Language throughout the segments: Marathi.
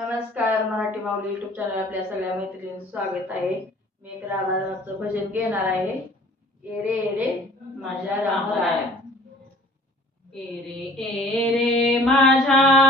नमस्कार मराठी माऊली युट्यूब चॅनल आपल्या सगळ्या मैत्रिणींचं स्वागत आहे. मी एक रामाचं भजन घेणार आहे. एरे एरे माझ्या रामराया एरे एरे माझ्या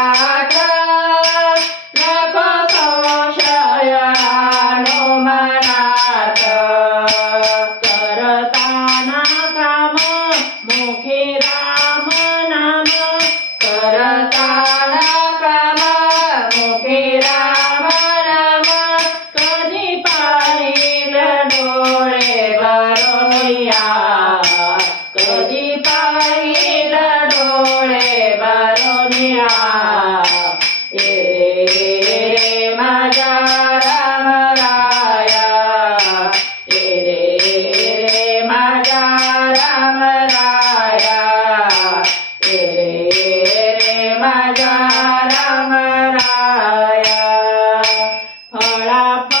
Bye.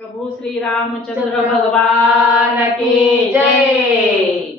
प्रभू श्री रामचंद्र भगवान की जय।